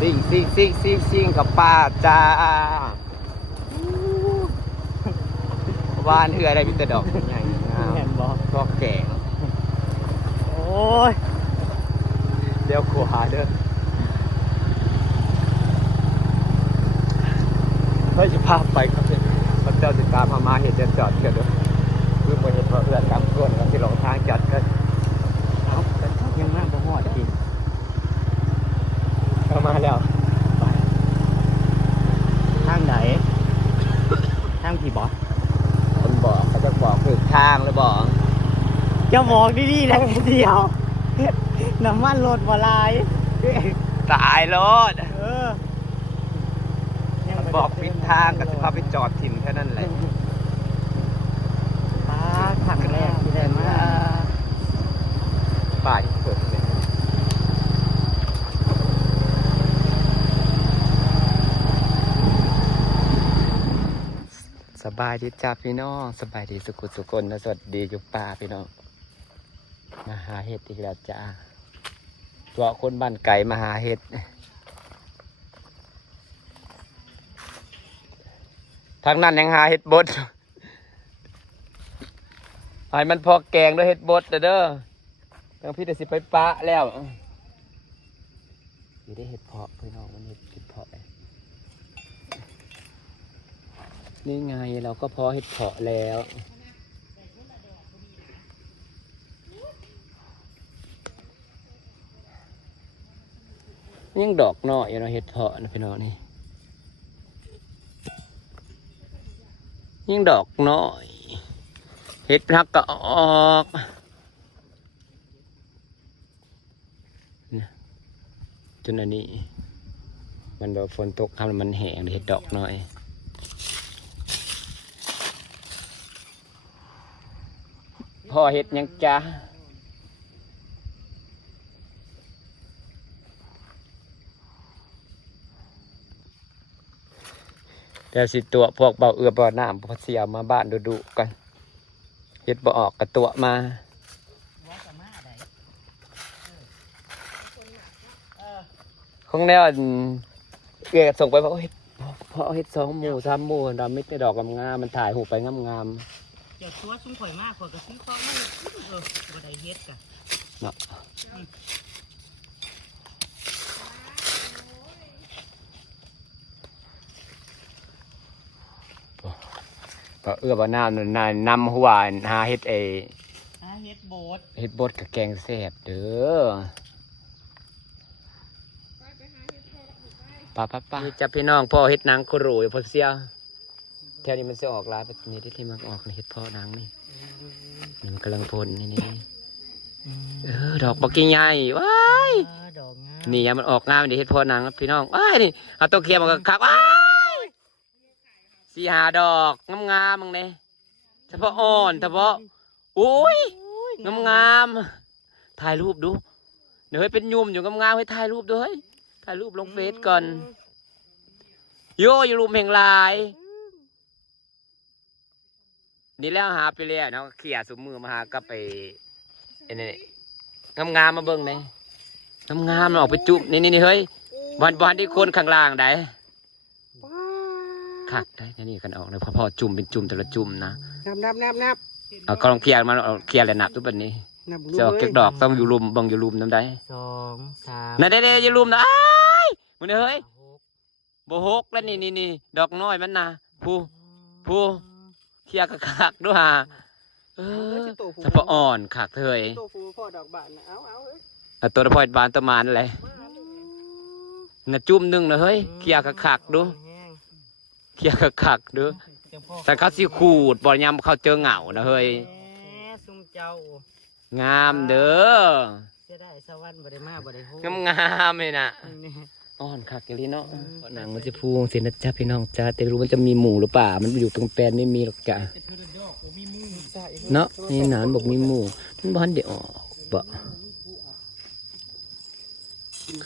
ซิ่งกับป้าจ้าบ้านเอื้อได้พิจดอกใหญ่เห็นบ่ก็แก่โอ้ยเดี๋ยวขวาเด้อเฮ้ยจะพาไปครับเพื่อนพระเจ้าติดตามมาเห็นจะจอดเกิดด้วยคือมาเห็นพระเอื้อกำก้นแล้วที่หลงทางจอดกันเอายังมากบ่ฮอดกินเข้ามาแล้วทางไหนทางที่บอกคนบอกเขาจะบอกคือทางเลยบอกจะบอกดีๆนะเดียวน้ำมันรถมาลายตายรถบอกปิดทางก็จะพาไปจอดถิ่นแค่นั้นแหละป้าขังแรกที่ได้มาป้าที่เกิดเลยสบายดีจ้าพี่น้องสบายดีสุขุสุคนนะสวัสดีอยู่ป่าพี่น้องมาหาเห็ดอีกแล้วจ้าตัวคนบ้านไก่มาหาเห็ดทางนั้นยังหาเห็ดบดให้มันพอแกงด้วยเห็ดบดเด้อทางพี่จะสิไปปะแล้วอยู่ได้เห็ดเพาะพี่น้องมันเห็ดเพาะนี่ไงเราก็เพาะเห็ดเพาะแล้วยังดอกน้อยอยู่นะเห็ดเพาะนะพี่น้องนี่ยังดอกน้อยเห็ดพักก็ออกจนอันนี้มันแบบฝนตกทำมันแห้งเห็ดดอกน้อยพ่อเห็ดยังจ้าเดี๋ยวสิตัวพวกเบาเอือบ่อน้ำพอเสียมาบ้านดูกันเห็ดบ่ออกกระตัวมาของแนวเกี่ยส่งไปว่าพอเห็ด2 หมู่ 3 หมู่เราไม่ได้ดอกงามมันถ่ายหูไปงามเดี๋ยวตัวชุ่มข่อยมากข่อยก็ซื้อข้าวไม่บ่ได้เฮ็ดกะเนาะก็เอื้อบ่น้ำนำหัวหาเห็ดเฮ็ดโบดกับแกงแซ่บเด้อป้าจับพี่น้องพ่อเห็ดนางโคโรยพอเสียแถวนี้มันจะออกลายแบบนี้ที่มันออกเห็ดพ่อนางนี่มันกำลังพ่นนี่ดอกปักกิ่งใหญ่ว้ายนี่ยังมันออกงามเดี๋ยวเห็ดพ่อนางพี่น้องว้ายนี่เอาตัวเคียมันก็คักว้าย4 5 ดอกงามมึงเนี่ยเฉพาะอ่อนเฉพาะโอ้ยงามถ่ายรูปดูเดี๋ยวให้เป็นยุ่มอยู่งามให้ถ่ายรูปด้วยถ่ายรูปลงเฟซก่อนโย่อยู่รูมแห่งลายนี่แล้วหาไปเลยเนาะเขี่ยสมมือมาหากับไปนี่งามมาเบิ่งเลยงามออกไปจุ่มนี่เฮ้ยวันที่คนข้างล่างได้คักได้นี่กันออกเลยพอจุ่มเป็นจุ่มแต่ละจุ่มนะนับเอาก็ลองเคลียร์มาเคลียร์เลยนับทุกแบบนี้จะเก็บดอกต้องอยู่รุมบังอยู่รุมน้ำได้2 3นั่นได้อยู่รุมนะมึงเฮ้ยโบหกแล้วนี่ดอกน้อยมันนะผู้เคลียร์คักด้วยฮะเฉพาะอ่อนคักเลยตัวฟูพ่อดอกบานเอาตัวพอยบานตัวมานอะไรน่ะจุ่มนึงนะเฮ้ยเคลียร์คักดูเคลียร์คักดูแต่เขาสิขูดบ่ยำเขาเจอเหงานะเฮ้ยซุ่มเจ้างามเด้อจะได้สวรรค์บ่ได้มาบ่ได้โหงามเลยนะอ่อนคักอย่างนี้เนาะหนังมันจะพูงเสียนะจ๊ะพี่น้องจ้าแต่รู้มันจะมีหมูหรือเปล่ามันอยู่ตรงแปลนไม่มีหรอกจ้ะเนาะนี่หนานบอกมีหมูมันบ้านเดี๋ยวออกบ่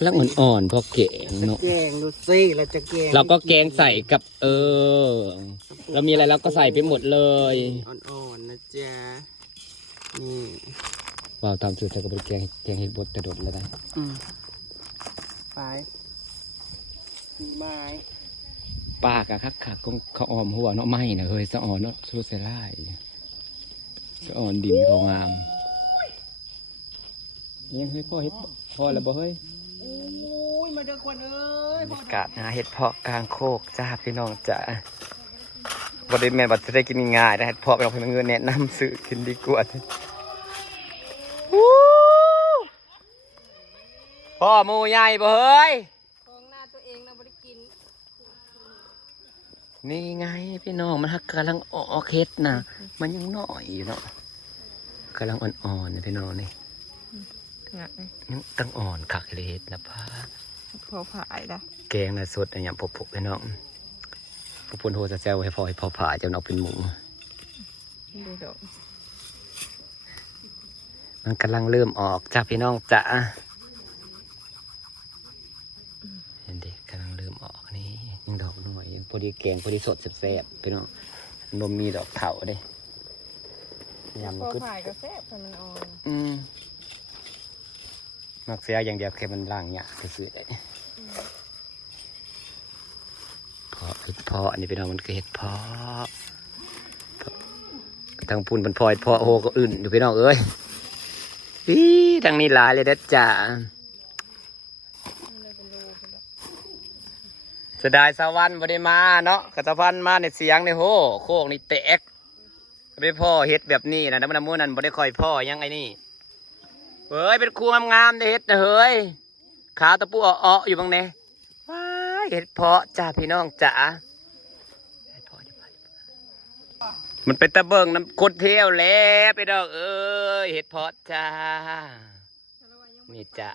ลักอ่อนๆพอแกงเนาะแกงดูสิเราจะแกงเราก็แกงใส่กับเรามีอะไรเราก็ใส่ไปหมดเลยอ่อนๆนะจ๊ะนี่ว้าวตามสูตรแต่ก็เป็นแกงเห็ดบดกระโดดเลยได้ไป ไม้ ปากอะคักคักเขาออมหัวเนาะไม่นะเฮ้ยสะอ่อนเนาะสุดเสียไล่สะอ่อนดินเขางามยังเฮ้ยพ่อเฮ็ดพ่อแล้วบ่เฮ้ย โอ้ยมาเด้อคนเอ้ย บรรยากาศหาเห็ดเพาะกลางโคกจ้าพี่น้องจ้าบริเวณบัตรจะได้กินง่ายนะเห็ดเพาะไปเอาเพื่อนเงินแนะนำซื้อกินดีกว่าพ่อหมูใหญ่บ่เฮ้ย ของหน้าตัวเองนะบ่ได้กิน นี่ไงพี่น้องมันกำลังออกเห็ดนะมันยังน้อยอยู่เนาะกำลังอ่อนๆนะพี่น้องนี่ยังตั้งอ่อนคักเลยเห็ดนะพ่อ พอผายละ แกงนะสดอย่างผกๆพี่น้องพวกปุ่นโฮจะแซวให้พอผ่าจะเอาเป็นหมู ดูดอก มันกำลังเริ่มออกจ้าพี่น้องจ้าเห็นดิกำลังเริ่มออกนี่ยังดอกหน่อยยังพอดีแกงพอดีสดแซ่บๆพี่น้องนมมีดอกเถาเด้ยำ พอ ก็ ผายก็แซ่บแต่มันอ่อน มักเสียอย่างเดียวแค่มันล่างเนี่ยซื้อได้เพาะเห็ดเพาะอันนี้พี่น้องมันคือเห็ดเพาะทางพูนเป็นพลอยเพาะโหก็อื่นอยู่พี่น้องเอ้ยทางนี้หลายเลยนะจ๊ะเสียดายสวรรค์บ่ได้มาเนาะกระตะพันมาในเสียงในโหโคกนี่แตกไปพ่อเฮ็ดแบบนี้นะน้ำมันมูนั่นบ่ได้ค่อยพ่อยังไงนี่เฮ้ยเป็นครูงามๆได้เฮ็ดนะเฮ้ยขาตะปูอ้อๆอยู่บางแน่ว้ายเฮ็ดเพาะจ้าพี่น้องจ๋ามันเป็นตะเบิงน้ำกดเที่ยวแล้วไปดอกเอ้ยเฮ็ดเพาะจ้านี่จ้า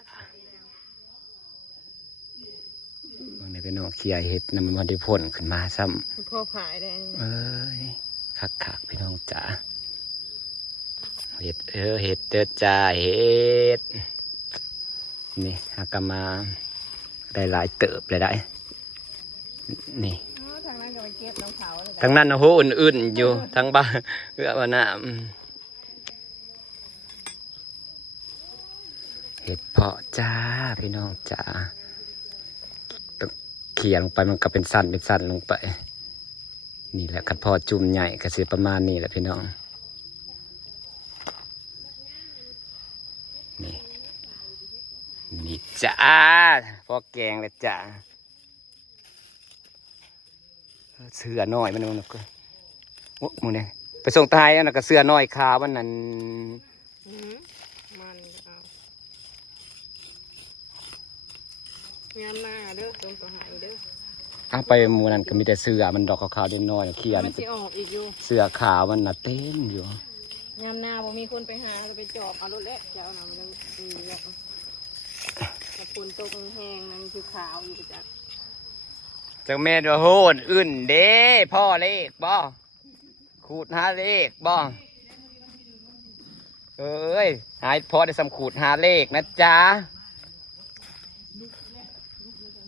บางในพี่น้องเขี่ยเฮ็ดน้ำมันได้พ่นขึ้นมาซ้ำ พอผายได้อันนี้ เอ้ยคักพี่น้องจ๋าเห็ดเห็ดเด้อจ้าเห็ดนี่หากมาได้หลายเติบเลยได้นี่ ทางนั้นก็ไปเก็บน้องเผาเลย ทั้งนั้นโหอื่นๆอยู่ทั้งบ้านเอื้อว่าน้ำเห็ดเพาะจ้าพี่น้องจ๋าต้องเขี่ยลงไปมันก็เป็นสั้นลงไปนี่แหละกันพอจุ่มใหญ่ก็สิประมาณนี้แหละพี่น้องนี่จ้าพอแกงเลยจ้าเสือน้อยมันก็โอ้มึงเนี่ยไปส่งตายแล้วก็เสือน้อยขาววันนั้นมันงามหน้าเด้อตรงตัวหายเด้อ เอาไปหมูนั่นก็มีแต่เสือมันดอกขาวๆน้อยๆเขียน มันสิออกอีกอยู่ เสือขาวมันน่ะเต้นอยู่ ยามหน้าบ่มีคนไปหาก็ไปจอบเอารถเล็กเจ้าน่ะมันยังถ้าฝนตกแห้งนั่นคือขาวอยู่จัก จากแม่ดูโหดอื่นเด้พ่อเลขบ่ขูดหาเลขบ่เอ้ยหายพ่อได้สำขูดหาเลขนะจ๊ะ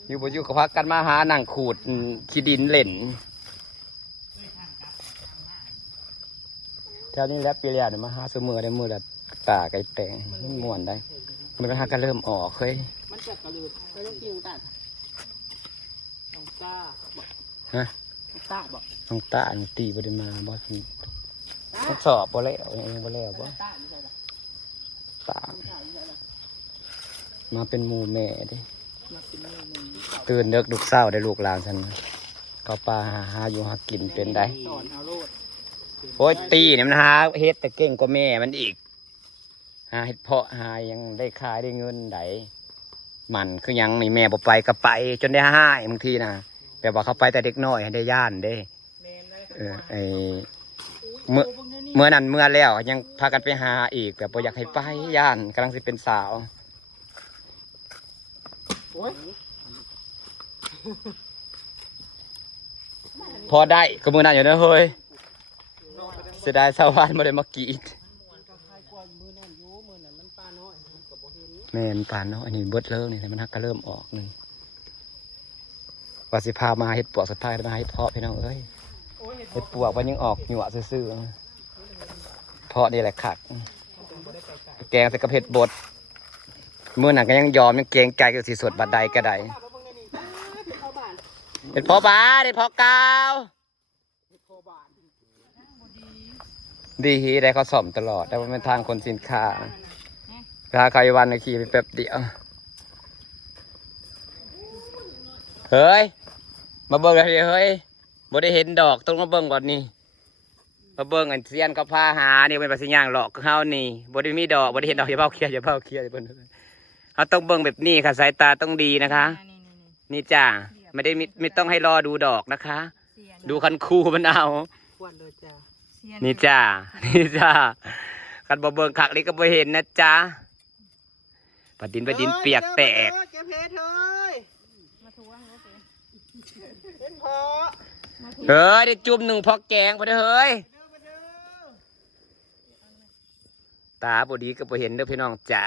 อยู่บ่อยู่กับพักกันมาหาหนังขูดขี้ดินเล่นแถวนี้แล้วปีเรียนมาหาซื้อมือได้มือละตาไก่แต่งมันม่วนได้มันก็หากันเริ่มออกเฮ้ย มันจะกระลืดไปต้องกินตัดน้องตา ฮะ ตาบ่ น้องตาน้องตีบ่ได้มาบ่ทดสอบบ่แล้วเองบ่แล้วบ่ตามาเป็นหมู่แม่เด้ตื่นเด็กดุกเศร้าได้ลูกหลานฉันก็ปลาหาอยู่หากินเป็นได้โอ้ยตีเนี่ยมันหาเฮ็ดแต่เก่งกว่าแม่มันอีกหาเฮ็ดเพาะหายังได้ขายได้เงินได้มันคือยังนี่แม่บ่ไปก็ไปจนได้ห้ายบางทีนะแบบว่าเขาไปแต่เด็กน้อยให้ได้ย่านเด้ไอเมื่อนั้นเมื่อแล้วยังพากันไปหาอีกแบบบ่อยากให้ไปย่านกำลังสิเป็นสาวพอได้ก็มือนั่นอยู่นะเฮ้ยเสียดายสวรรค์ไม่ได้มากีดแม่นป่านเนาะอันนี้เบิดเลิกนี่มันฮักก็เริ่มออกนึงว่าสิพามาเห็ดปวกสุดท้ายมาเห็ดเพาะพี่น้องเอ้ยเห็ดปวกมันยังออกหยวกซื่อๆเพาะนี่แหละขักแกงใส่กระเพ็ดบดมือหนังก็ยังยอมยังเกรงใจกับสีสดบัดใดก็ได้ เอาบ่ เห็ดพอบาเห็ดพอกาวดีได้เขาสอมตลอดแต่ว่าเป็นทางคนสินค้าราคาวันในขี่ไปแป๊บเดียวเฮ้ยมาเบิ่งเลยเฮ้ยบ่ได้เห็นดอกต้องมาเบิ่งก่อนนี่มาเบิ่งอันเซียนเขาพาหานี่เป็นภาษาย่างหลอกเขานี่บ่ได้มีดอกบ่ได้เห็นดอกอย่าเบ้าเคลียร์อย่าเบ้าเคลียร์เพิ่นเขาต้องเบิ่งแบบนี้ค่ะสายตาต้องดีนะคะนี่จ้าไม่ต้องให้รอดูดอกนะคะ ดูคันคูมันเอานี่จ้านี่จ้าคันบ่เบิ่งคักนี่ก็บ่เห็นนะจ้าปะดินเปียกแตก เก็บเห็ดเฮ้ยมาทวงเห็นพอ เฮ้ยได้จุ่มหนึ่งพอแกงไปเด้อเฮ้ยตาบดีก็บ่เห็นเด้อพี่น้องจ๋า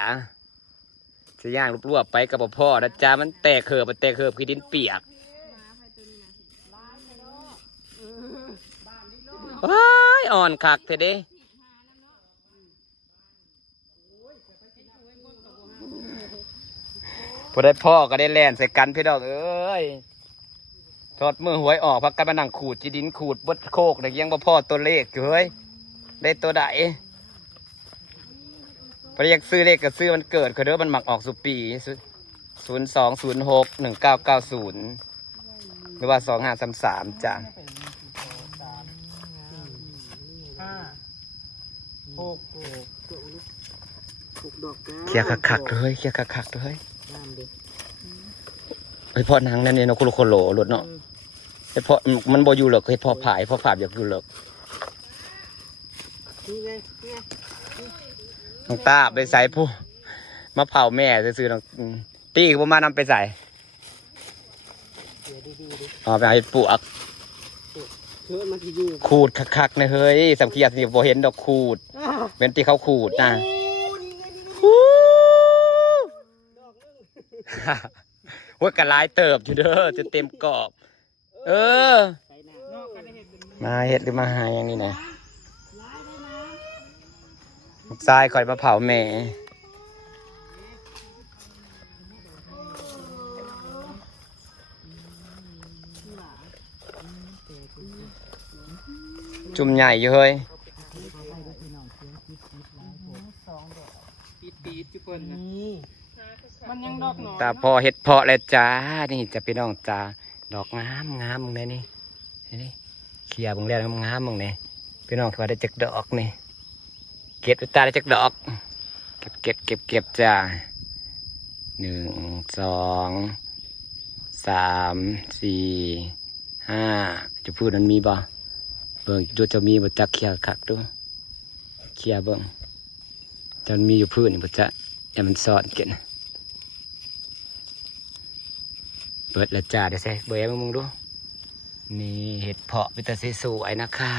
จะย่างรวบๆไปกับพ่อนะจ้ามันแตกเขิบคือดินเปียกว้ายอ่อนคักเถอะเด้พอได้พ่อก็ได้แล่นใส่กันพี่น้องเอ้ยทอดมือหวยออกพักกันมานั่งขูดจีดินขูดบดโคกแต่ยังบ่พ่อตัวเลขอยู่เฮ้ยได้ตัวใดพออยากซื้อเลขก็ซื้อมันเกิดเขาเด้อมันหมักออกสุปี02061990หรือว่า2533จ้ะเคลียร์คักๆเลยเคลียร์คักๆเลยไอ้พ่อนางนั่นเนี่ยเนาะคุโลโคโลหลุดเนาะไอ้พ่อมันบ่อยู่หรอกไอ้พ่อผายพ่อผาบอยากอยู่หรอกน้องตาไปใส่ผู้มาเผาแม่ซื้อน้องตีก็บ่มานำไปใส่อ๋อไปเอาปลวกขูดคักๆนะเฮ้ยสัมเกียรติบ่เห็นดอกขูดเป็นที่เขาขูดนะว่ากระลายเติบอยู่เด้อจะเต็มกรอบมาเห็ดหรือมาหาอย่างนี้นะลูกชายคอยมาเผาแม่จุ่มใหญ่อยู่เฮ้ยตาพอเห็ดเพาะเลยจ้านี่จะเป็นน้องจ้าดอกงามมึงเลยนี่เคลียร์มึงแล้วงามมึงเนี่ยพี่น้องว่าได้จักดอกนี่เก็บตาได้จักดอกเก็บจ้า1 2 3 4 5จะพูดนั้นมีบ่เบิ่งดูจะมีบ่จักเคลียร์คักดูเคลียร์เบิ่งจะมีอยู่พื้นบ่จะอย่ามันซ่อนเกินเปิดละจ้าเดี๋ยวใส่เบยมึงดูนี่เห็ดเพาะเป็นตาสวยๆนะคะ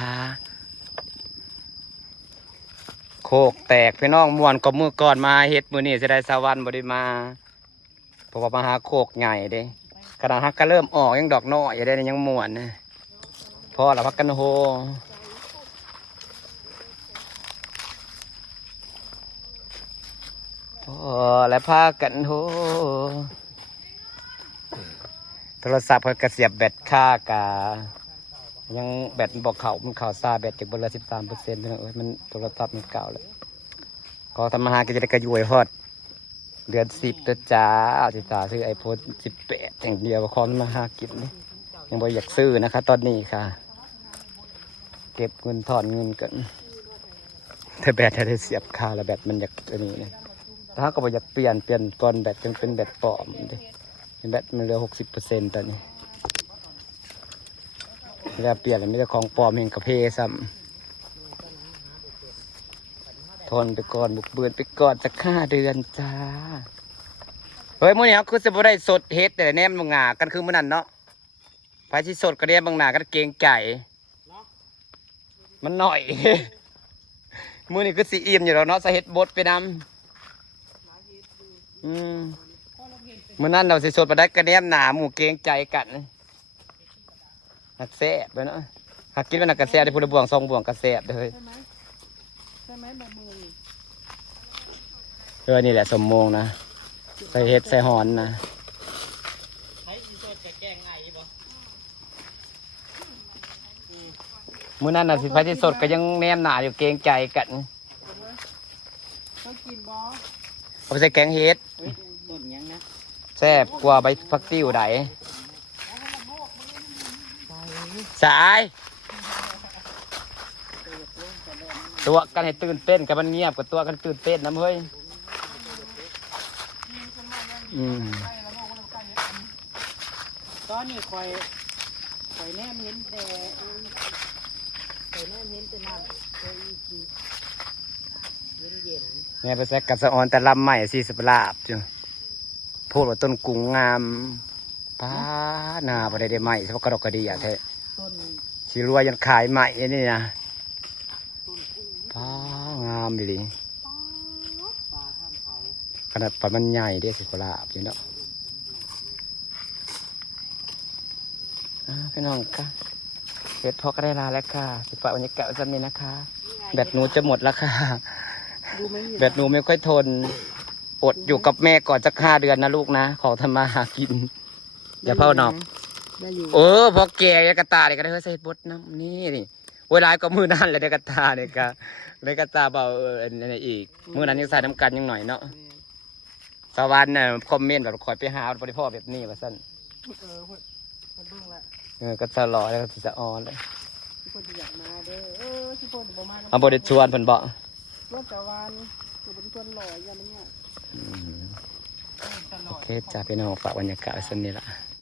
โคกแตกพี่น้องม่วนก็มือก่อนมาเห็ดมือนี่จะได้สวรรค์บ่ได้มาเพราะว่ามาหาโคกใหญ่เด้ขนาดฮักก็เริ่มออกยังดอกน้อยอยู่ได้ยังม่วนนะพอละพักกันโฮพอและพากันโฮโทรศัพท์เพิ่นกระเสียบแบตค่ากายังแบตบอกมันเข่าซาแบตจากบนละ13%นึงมันโทรศัพท์มันเก่าเลยก็ทำมาหาก็จะได้กระยุยฮอดเดือน10ตัวจ้าสิตาซื้อไอโฟน18อย่างเดียวก็คอมมาหากินนี่ยังบ่อยากซื้อนะคะตอนนี้ค่ะเก็บเงินถอนเงินกันถ้าแบตถ้าได้เสียบค่าแล้วแบตมันอยากตัวนี้เนี่ยถ้าก็บ่อยากเปลี่ยนก่อนแบตเป็นแบตปลอมดิแบตมันเหลือ60%ตอนนี้แล้วเปลี่ยนแล้วไม่ได้ของปลอมเห็นกระเพซ้ำทนไปก่อนบุกเบือนไปก่อนจะ5 เดือนจ้าเฮ้ยมื้อนี้เขาคือจะบ่ได้สดเฮ็ดแต่แนมบางหน้ากันคือมื้อนั้นเนาะไปที่สดก็แนมบางหน้ากันเกรงใจมันหน่อย มื้อนี้คือสิอิ่มอยู่แล้วเนาะสะเฮ็ดบดไปนำมื้อนั้นเราสิสดบ่ได้กระแนมหน้าหมู่เกรงใจกันหักแซ่บไปเนาะหักกินมันหักกระแซ่บได้พูดบ่วง2 บ่วงกระแซ่บเลยใช่ไหมบ่มือนี่แหละสมมงนะใส่เห็ดใส่หอนนะ มื้อนั้นน่ะสิไปที่สดก็ยังแนมหน้าอยู่เกรงใจกัน ต้องกินบ่ เอาไปใส่แกงเฮ็ด ต้นยังนะ แซ่บกว่าใบผักติ้วใดสายตัวกันให้ตื่นเต้นกับมันเงียบกับตัวกันตื่นเต้นน้ำเฮ้ยตอนนี้คอยแนมเห็นแต่คอยแนมเห็นแต่น้ำเย็น แม่ไปแซกกับสะออนแต่ลำใหม่สีสปลาบจ้ะพูดว่าต้นกุ้งงามป้าหน้าประเดี๋ยวใหม่สักกระดกกระดีอ่ะเท ต้น สิรวยยันขายใหม่นี่นะป้างามดี ปลาท่ามเขา ขนาดปันมันใหญ่เด้สิสปลาบอยู่เนาะพี่น้องค่ะเสร็จพอก็ได้ลาแล้วค่ะสิฝากบรรยากาศไว้สักนิดนะคะแบตหนูจะหมดแล้วค่ะ ดูไม่เห็น แบตหนูไม่ค่อยทนอดอยู่กับแม่ก่อนสัก5 เดือนนะลูกนะขอทำมาหากินอย่าเผานอก ได้อยู่ พอแก่ยกระตาเนี่ยก็ได้ใส่บดน้ำนี่เวลาก็มือนั่นเลยได้กระตาเนี่ยก็ได้กระตาเบาอะไรอีกมือนั้นยังใส่น้ำกันยังหน่อยเนาะสวรรค์เนี่ยคอมเมนต์แบบคอยไปหาบริพ่อแบบนี้ว่าสั้น เบิ่งละ ก็จะรอแล้วก็จะออนเลย ทุกคนอยากมาเด้อทุกคนบ่มา เอาบริชวนเพิ่นบอก รถจาวานคือบริชวนหล่ออย่างนี้ โอเคจ้าพี่น้องฝากบรรยากาศไว้สักนิดละ